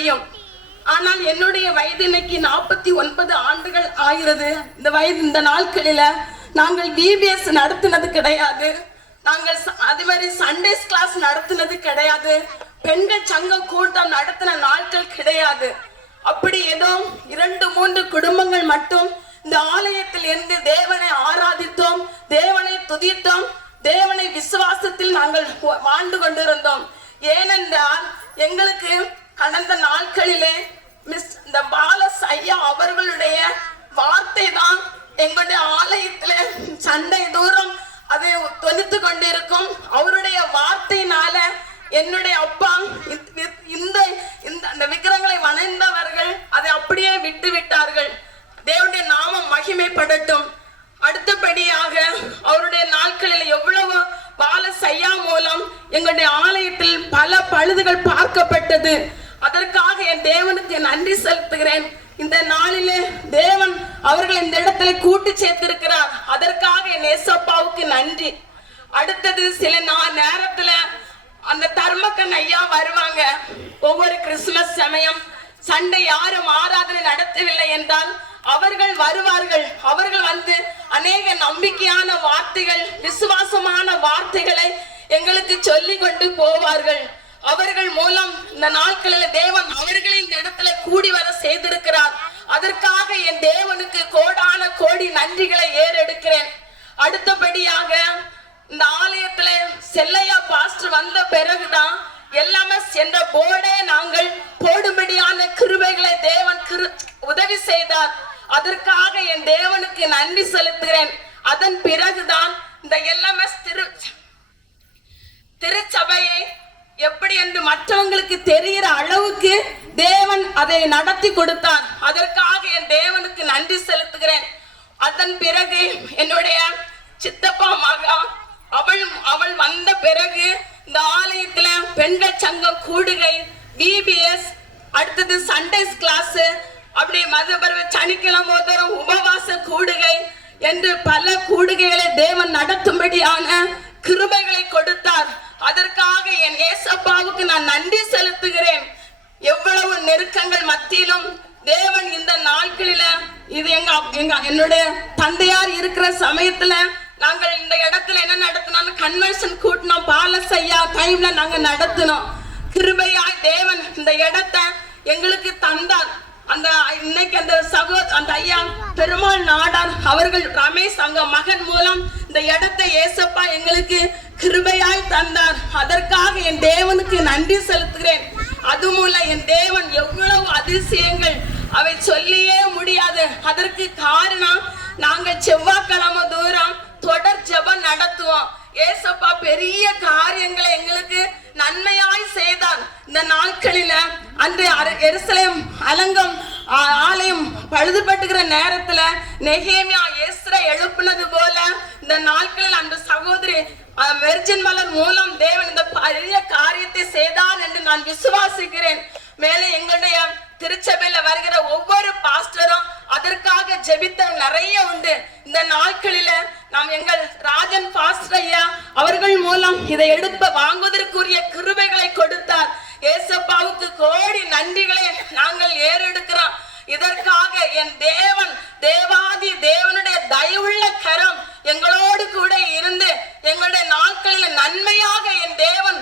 முடியும். ஆனால் என்னுடைய வயது இன்னைக்கு 49 ஆண்டுகள் ஆகிறது. இந்த நாட்களில நாங்கள் VBS நடத்தினது கிடையாது. நாங்கள் அது மாதிரி சண்டேஸ் கிளாஸ் நடத்தினது கிடையாது. பெண்கள் சங்கம் கூட்டம் நடத்தின நாட்கள் கிடையாது. அப்படி ஏதோ 2-3 குடும்பங்கள் மட்டும் இந்த ஆலயத்தில் இருந்து தேவனை ஆராதித்தோம், தேவனை துதித்தோம், தேவனை விசுவாசத்தில் நாங்கள் வாழ்ந்து கொண்டிருந்தோம். ஏனென்றால் எங்களுக்கு கடந்த நாட்களிலே இந்த பாலஸ் ஐயா அவர்களுடைய வார்த்தை தான் எங்களுடைய ஆலயத்துல சண்டை தூரம் அதை தொனித்து கொண்டிருக்கும். அவருடைய வார்த்தையினால என்னுடைய அப்பா இந்த விக்கிரங்களை வணைந்தவர்கள் அதை அப்படியே விட்டு விட்டார்கள். தேவனுடைய நாமம் மகிமைப்படட்டும். அடுத்தபடியாக அவருடைய நாட்களில் எவ்வளவு பாலஸ் ஐயா மூலம் எங்களுடைய ஆலயத்தில் பல பழுதுகள் பார்க்கப்பட்டது. அதற்காக என் தேவனுக்கு நன்றி செலுத்துகிறேன். இந்த நாளிலே தேவன் அவர்களை இந்த இடத்துல கூட்டி சேர்த்திருக்கிறார். அதற்காக என் ஏசப்பாவுக்கு நன்றி. அடுத்தது சில நேரத்துல அந்த தர்மக்கன் ஐயா வருவாங்க. ஒவ்வொரு கிறிஸ்துமஸ் சமயம் சண்டை யாரும் ஆராதனை நடத்தவில்லை என்றால் அவர்கள் வருவார்கள். அவர்கள் வந்து அநேக நம்பிக்கையான வார்த்தைகள், விசுவாசமான வார்த்தைகளை எங்களுக்கு சொல்லி கொண்டு போவார்கள். அவர்கள் மூலம் இந்த நாட்களில் தேவன் அவர்களை இந்த இடத்துல கூடி வர செய்திருக்கிறார். அதற்காக என் தேவனுக்கு கோடான கோடி நன்றிகளை ஏறெடுக்கிறேன். அடுத்தபடியாக இந்த ஆலயத்துல செல்லையா பாஸ்டர் வந்த பிறகுதான் LMS என்ற போர்டே நாங்கள் போடும்படியான கிருபைகளை தேவன் உதவி செய்தார். அதற்காக என் தேவனுக்கு நன்றி செலுத்துகிறேன். அதன் பிறகுதான் இந்த LMS திருச்சபையை எப்படி என்று மற்றவங்களுக்கு தெரிகிற அளவுக்கு தேவன் அதை நடத்தி கொடுத்தார். அதற்காக என் தேவனுக்கு நன்றி செலுத்துகிறேன். அதன் பிறகு என்னுடைய சித்தப்பா மகா அவள் வந்த பிறகு இந்த ஆலயத்துல பெண்கள் சங்கம் கூடுகை, VBS, அடுத்தது சண்டேஸ் கிளாஸ், அப்படி மதபர்வ சனிக்கிழமை தோறும் உபவாச கூடுகை என்று பல கூடுகைகளை தேவன் நடத்தும்படியான கிருபைகளை கொடுத்தார். அதற்காக என் ஏசப்பாவுக்கு நான் நன்றி செலுத்துகிறேன். எவ்வளவு நெருக்கங்கள் மத்தியிலும் தேவன் இந்த நாட்களில இது என்னுடைய தந்தையார் இருக்கிற சமயத்துல நாங்கள் இந்த இடத்துல என்ன நடத்தினோம், கன்வென்ஷன் கூட்டினோம். பாலஸ் ஐயா டைம்ல நாங்க நடத்தினோம். கிருபையாய் தேவன் இந்த இடத்தை எங்களுக்கு தந்தார். இன்னைக்கு அந்த ஐயா பெருமாள் நாடார் அவர்கள் ரமேஷ் அங்க மகன் மூலம் இந்த இடத்தை ஏசப்பா எங்களுக்கு கிருபையாய் தந்தார். அதற்காக என் தேவனுக்கு நன்றி செலுத்துகிறேன். அது மூலம் என் தேவன் எவ்வளவு அதிசயங்கள் அவை சொல்லியே முடியாது. அதற்கு காரணம் நாங்கள் செவ்வாய்க்கிழமை தூரம் தொடர் ஜெபம் நடத்துவோம். ஏசப்பா பெரிய காரியங்களை எங்களுக்கு நன்மையாய் செய்தார். இந்த நாட்களில அன்று எருசலேம் அலங்கம் ஆலயம் பழுதுபட்டுகிற நேரத்துல நெகேமியா எஸ்ரா எழுப்பினது போல இந்த நாட்களில் அந்த சகோதரி வெர்ஜின் மலர் மூலம் தேவன் இந்த பெரிய காரியத்தை செய்தார் என்று நான் விசுவாசிக்கிறேன். மேலே எங்களுடைய திருச்சபையில வருகிற ஒவ்வொரு பாஸ்டரும் அதற்காக ஜெபித்த நிறைய உண்டு. இந்த நாட்களில நாம் எங்கள் ராஜன் பாஸ்டர் ஐயா அவர்கள் மூலம் இதை வாங்குவதற்குரிய கிருபைகளை கொடுத்தார். ஏசப்பாவுக்கு கோடி நன்றிகளை நாங்கள் ஏறெடுக்கிறோம். இதற்காக என் தேவாதி தேவனுடைய தயவுள்ள கரம் எங்களோடு கூட இருந்து எங்களுடைய நாட்களில் நன்மையாக என் தேவன்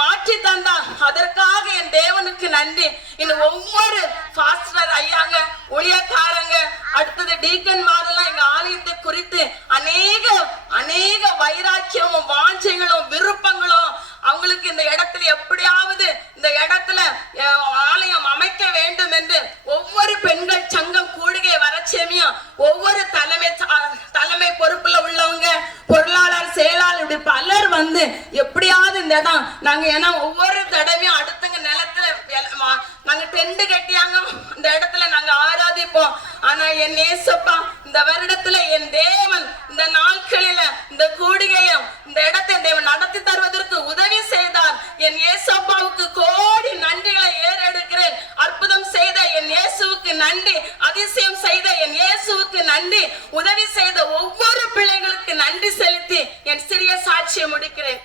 மாற்றி தந்தார். அதற்காக என் தேவனுக்கு நன்றி. இன்னும் ஒவ்வொரு பாஸ்டர் ஐயாங்க, ஊழியக்காரங்க, அடுத்தது டீக்கன் மாரெல்லாம் எங்க ஆலயத்தை குறித்து அநேக வைராக்கியமும் வாஞ்சைகளும் விருப்பங்களும் அவங்களுக்கு இந்த இடத்துல எப்படியாவது இந்த இடத்துல ஆலயம் அமைக்க வேண்டும் என்று ஒவ்வொரு பெண்கள் சங்கம் கூடுகை வரச்சேமியும் ஒவ்வொரு தலைமை பொறுப்புல உள்ளவங்க, பொருளாளர், செயலாளர், இப்படி பலர் வந்து எப்படியாவது இந்த இடம் நாங்க ஏன்னா ஒவ்வொரு தடவையும் அடுத்தங்க நிலத்துல நாங்க டெண்டு கட்டியாங்க இந்த இடத்துல நாங்க ஆராதிப்போம். ஆனா என் ஏசப்பா இந்த வருடத்துல என் தேவன் இந்த நாட்களில இந்த கூடுகையும் இந்த இடத்தை தேவன் நடத்தி தருவதற்கு உதவி செய்தார். என் ஏசப்பாவுக்கு கோடி நன்றிகளை ஏறெடுக்கிறேன். அற்புதம் செய்த என் இயேசுவுக்கு நன்றி, அதிசயம் செய்த என் இயேசுவுக்கு நன்றி, உதவி செய்த ஒவ்வொரு பிள்ளைகளுக்கு நன்றி செலுத்தி என் சிறிய சாட்சியை முடிக்கிறேன்.